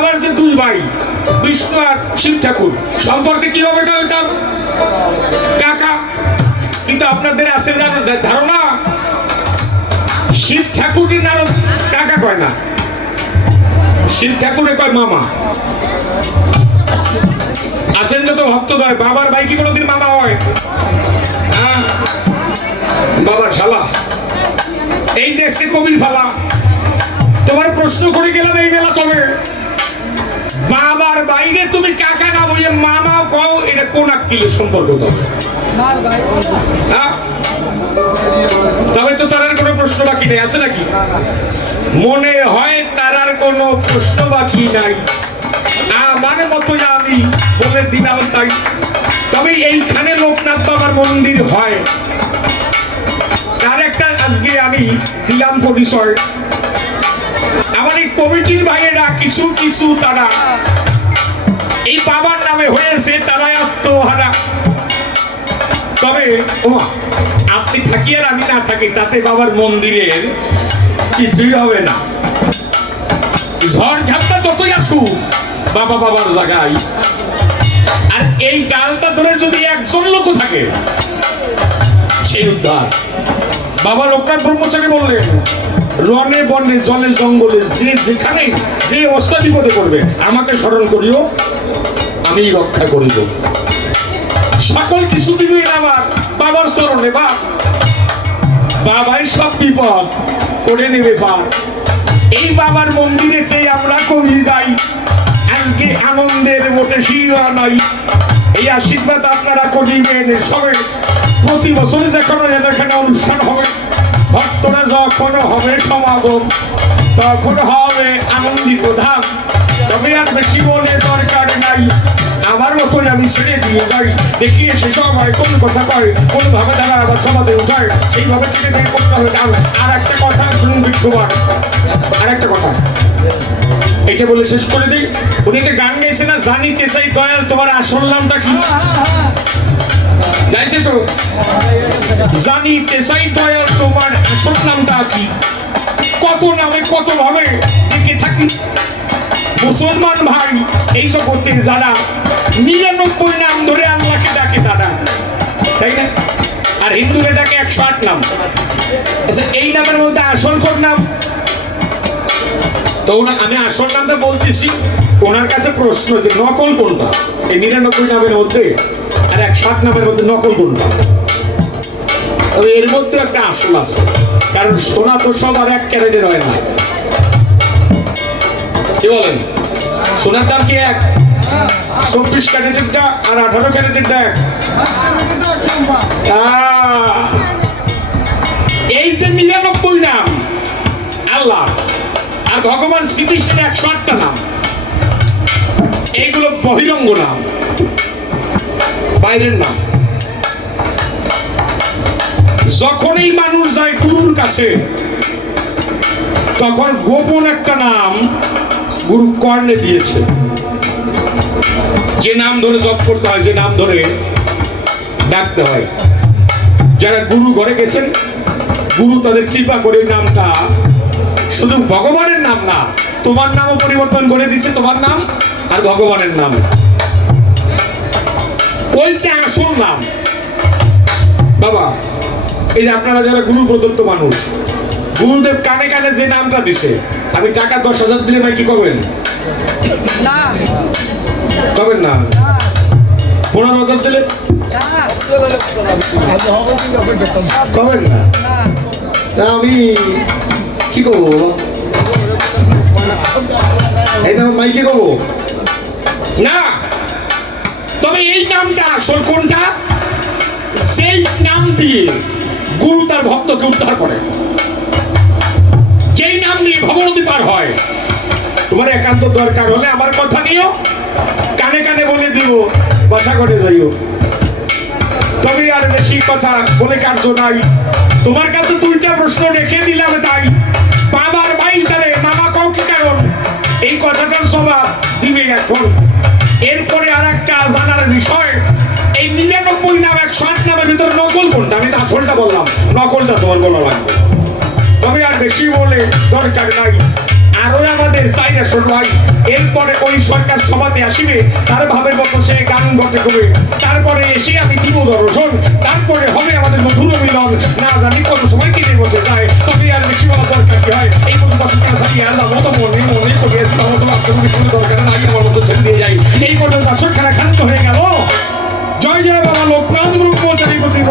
বাবার যে দুই ভাই বিষ্ণু আর শিব ঠাকুর সম্পর্কে কি হবে তার কাকা। কিন্তু আপনাদের আছে ধারণা শিব ঠাকুরটি নারদ কাকা কয় না, শিব ঠাকুরে কয় মামা। আছেন যত ভক্তদয়, বাবার ভাই কি কোনোদিন মামা হয়? হ্যাঁ, বাবার শালা। এই যে কবির ফালা, তোমার প্রশ্ন করে গেলাম এই বেলা, তবে বাবার বাইরে তুমি কাকা না বলে মামাও কও, এটা কোন আক্কিলে সম্পর্ক? তবে তো তার আর কোনো প্রশ্ন বাকি নেই, আছে নাকি? মনে হয় তার আর কোনো প্রশ্ন বাকি নাই, আমার মতো আমি বলে দিলাম তাই। তবে এইখানে লোকনাথ বাবার মন্দির হয়, তার একটা আজকে আমি দিলাম পরিচয়। আমার এই কমিটির ভাইয়েরা কিছু কিছু তারা এই বাবার নামে হয়েছে, তারা আত্মহারা। তবে ওমা, আপনি থাকি আর আমি না থাকি তাতে বাবার মন্দিরের কিছুই হবে না। ঝড় ঝাপটা যতই আসুক বাবা বাবার জায়গায়। আর এই ডালটা ধরে যদি একজন লোক থাকে সেই উদ্ধার। বাবা লোকনাথ ব্রহ্মচারী বললেন, রনে বনে জলে জঙ্গলে যে যেখানে যে অবস্থা বিপদে পড়বে আমাকে স্মরণ করিও, আমি রক্ষা করিব। সকল কিছু দিবি আমার বাবার চরণে, বাবাই সব বিপদ করে নেবে পার। এই বাবার মন্দিরেতেই আমরা কবি গাই, আজকে আনন্দের মোটে সীমা নাই। এই আশীর্বাদ আপনারা করিবেন সবে। প্রতি বছরে যখন এখানে অনুষ্ঠান হবে, ভক্তরা যখন হবে সমাগম, তখন হবে আনন্দিত ধাম। তবে আর বেশি বলে দরকার নাই, আমার মতোই আমি ছেড়ে দিয়ে যাই। দেখি এসে সবাই কোন কথা কয়, কোন ভাবে তারা আবার সমাজে উঠায়, সেইভাবে ছেড়ে দিয়ে করতে হবে দাম। আর একটা কথা শুনুন বিক্ষোভার, আর একটা কথা এটা বলে শেষ করে দিই। উনি একটা গান গাইছে না, জানিতে চাই দয়াল তোমার আসল নামটা কি? গাইছে তো, জানিতে চাই দয়াল তোমার আসল নামটা কি? কত নামে কত ভাবে ডেকে থাকি মুসলমান ভাই এই জগতে যারা 99 নাম ধরে আল্লাহকে ডাকে তারা, তাই না? আর হিন্দুরা ডাকে 108 নাম। আচ্ছা, এই নামের মধ্যে আসল কোন নাম? তো আমি আসল নামটা বলতেছি, ওনার কাছে প্রশ্ন যে নকল কোনটা? এই 99 নামের মধ্যে আর 108 নামের মধ্যে নকল কোনটা? তবে এর মধ্যে একটা আসল আছে, কারণ সোনা তো সব আর এক ক্যারেটের হয় না। কি বলেন? সোনার দাম কি এক? 24 ক্যারেটেরটা আর 18 ক্যারেটেরটা এক। এই যে 99 নাম আল্লাহ আর ভগবান শ্রীকৃষ্ণের 108টা নাম, এইগুলো বহিরঙ্গ নাম, বাইরের নাম। যখনই মানুষ যায় গুরুর কাছে, তখন গোপন একটা নাম গুরু কর্ণে দিয়েছে, যে নাম ধরে জপ করতে হয়, যে নাম ধরে ডাকতে হয়। যারা গুরু ঘরে গেছেন, গুরু তাদের কৃপা করে নামটা শুধু ভগবানের নাম না, তোমার নামও পরিবর্তন করে দিছে, তোমার নাম আর ভগবানের নাম, ওইটা আসল নাম। বাবা, এই যে আপনারা যারা গুরু প্রদত্ত মানুষ, গুরুদেব কানে কানে যে নামটা দিছে, আমি টাকা 10,000 দিলে ভাই কি করবেন? করবেন না? 15,000 দিলে করবেন না? আমি কি করবো? এই নাম মাইকে করবো না। তবে এই নামটা আসল কোনটা? সেই নাম দিয়ে গুরু তার ভক্তকে উদ্ধার করে, যেই নাম দিয়ে ভবনদী পার হয়। তোমার একান্ত দরকার হলে আমার কথা নিও, কানে কানে বলে দিব, বাসা করে যাইও। তবে আর বেশি কথা বলে কার্য নাই। তোমার কাছে 2টা প্রশ্ন রেখে দিলাম, তাই বাবার বাইলটারে মামা কও কি কারণ? এই কথাটার জবাব দিবে এখন। এরপরে আর একটা জানার বিষয়, এই 99 নাম 108 নামের ভিতরে নকল কোনটা? আমি তো আসলটা বললাম, নকলটা তোমার বলা লাগবে। তবে আর বেশি বলে দরকার নাই, আরো আমাদের চাইনা ছোট ভাই এরপরে ওই সরকার সভাতে আসিবে, তার ভাবের মতো সে গান বটে করবে, তারপরে এসে আমি দিব দর্শন, তারপরে হবে আমাদের মধুর মিলন। না জানি কত সময় কেটে বসে যায়, তবে আর বেশি বলা দরকার কি হয়? এই মতো দর্শকরা সারিয়ে আর যাবো তো মনে মনে করিয়েছিলাম, তো আপনার বেশি দরকার নাই, আমার মতো ছেড়ে দিয়ে যাই। এই পর্যন্ত দর্শক খেলা ক্ষান্ত হয়ে গেল। জয় জয় বাবা লোকনাথ ব্রহ্মচারী প্রতি